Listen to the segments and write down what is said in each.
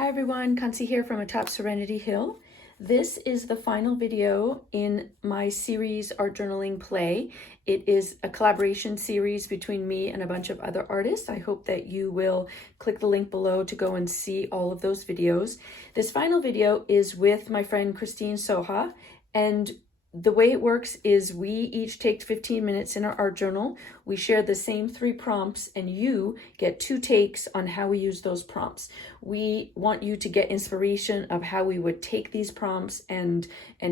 Hi everyone, Kansi here from atop Serenity Hill. This is the final video in my series Art Journaling Play. It is a collaboration series between me and a bunch of other artists. I hope that you will click the link below to go and see all of those videos. This final video is with my friend Christine Soja, and the way it works is we each take 15 minutes in our art journal. We share the same 3 prompts and you get 2 takes on how we use those prompts. We want you to get inspiration of how we would take these prompts and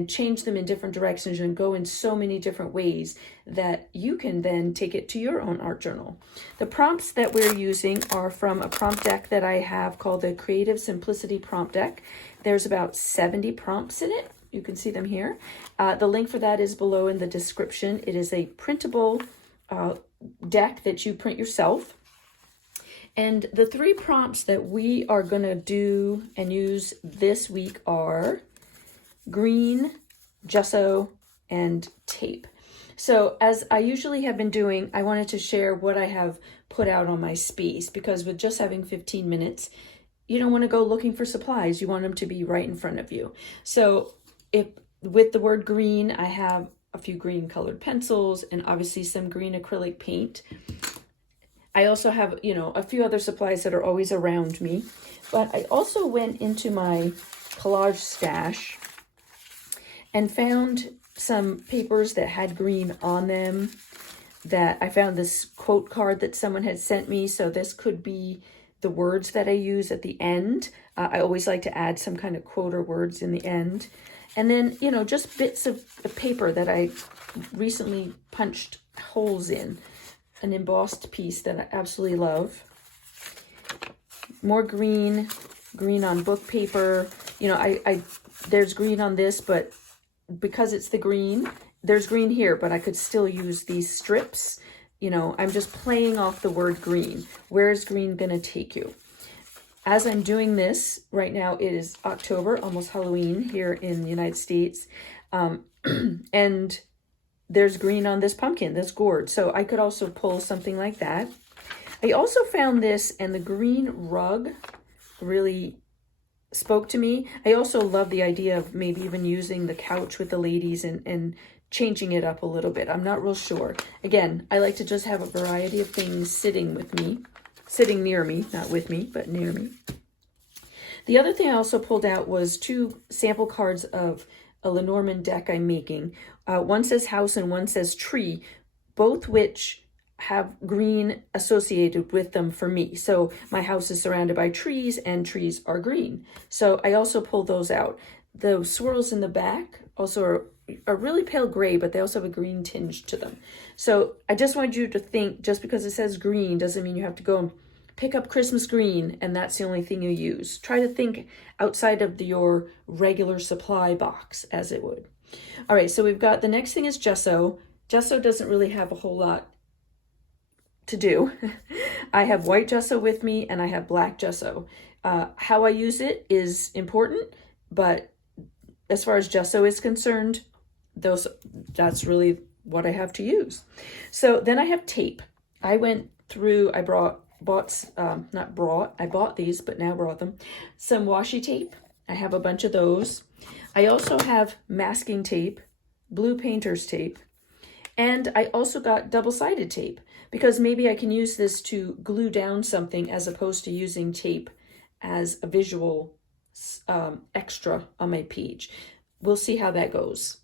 change them in different directions and go in so many different ways that you can then take it to your own art journal. The prompts that we're using are from a prompt deck that I have called the Creative Simplicity Prompt Deck. There's about 70 prompts in it. You can see them here. The link for that is below in the description. It is a printable deck that you print yourself. And the 3 prompts that we are going to do and use this week are green, gesso, and tape. So as I usually have been doing, I wanted to share what I have put out on my space, because with just having 15 minutes, you don't want to go looking for supplies. You want them to be right in front of you. So with the word green, I have a few green colored pencils and obviously some green acrylic paint. I also have, a few other supplies that are always around me, but I also went into my collage stash and found some papers that had green on them. That I found this quote card that someone had sent me. So this could be the words that I use at the end. I always like to add some kind of quote or words in the end. And then, just bits of paper that I recently punched holes in. An embossed piece that I absolutely love. More green on book paper. There's green on this, but because it's the green, there's green here, but I could still use these strips. I'm just playing off the word green. Where is green going to take you? As I'm doing this right now, it is October, almost Halloween here in the United States. And there's green on this pumpkin, this gourd. So I could also pull something like that. I also found this, and the green rug really spoke to me. I also love the idea of maybe even using the couch with the ladies and changing it up a little bit. I'm not real sure. Again, I like to just have a variety of things sitting near me, not with me, but near me. The other thing I also pulled out was 2 sample cards of a Lenormand deck I'm making. One says house and one says tree, both which have green associated with them for me. So my house is surrounded by trees and trees are green. So I also pulled those out. The swirls in the back also are really pale gray, but they also have a green tinge to them. So I just want you to think, just because it says green doesn't mean you have to go and pick up Christmas green and that's the only thing you use. Try to think outside of your regular supply box, as it would. All right, so we've got, the next thing is gesso. Gesso doesn't really have a whole lot to do. I have white gesso with me and I have black gesso. How I use it is important, but as far as gesso is concerned, that's really what I have to use. So then I have tape. I went through, I bought these, but now brought them. Some washi tape. I have a bunch of those. I also have masking tape, blue painter's tape, and I also got double-sided tape because maybe I can use this to glue down something as opposed to using tape as a visual extra on my page. We'll see how that goes.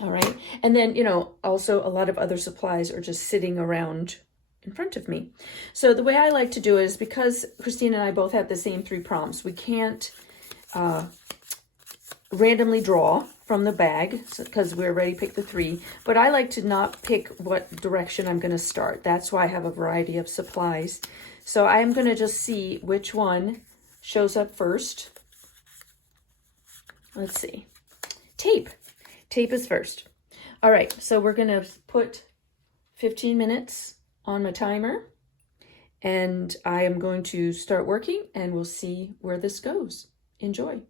All right. And then, also a lot of other supplies are just sitting around in front of me. So the way I like to do it is, because Christine and I both have the same 3 prompts, we can't randomly draw from the bag because we already picked the 3, but I like to not pick what direction I'm going to start. That's why I have a variety of supplies. So I'm going to just see which one shows up first. Let's see. Tape. Tape is first. All right, so we're going to put 15 minutes on my timer, and I am going to start working, and we'll see where this goes. Enjoy.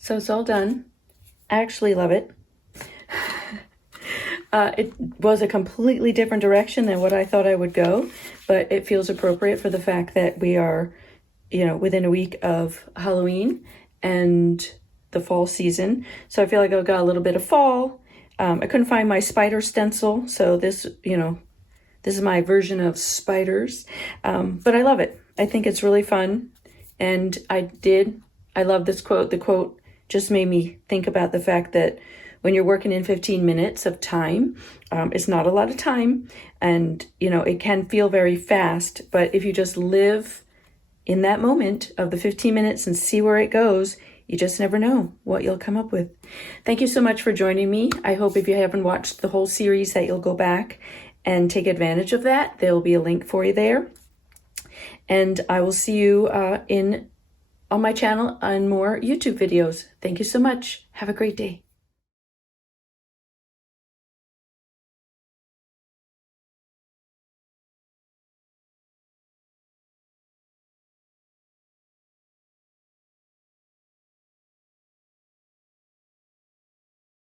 So it's all done. I actually love it. It was a completely different direction than what I thought I would go, but it feels appropriate for the fact that we are, you know, within a week of Halloween and the fall season. So I feel like I've got a little bit of fall. I couldn't find my spider stencil, so this, you know, this is my version of spiders, but I love it. I think it's really fun, and I love this quote. The quote just made me think about the fact that when you're working in 15 minutes of time, it's not a lot of time, and you know, it can feel very fast, but if you just live in that moment of the 15 minutes and see where it goes, you just never know what you'll come up with. Thank you so much for joining me. I hope if you haven't watched the whole series that you'll go back and take advantage of that. There will be a link for you there. And I will see you on my channel on more YouTube videos. Thank you so much. Have a great day.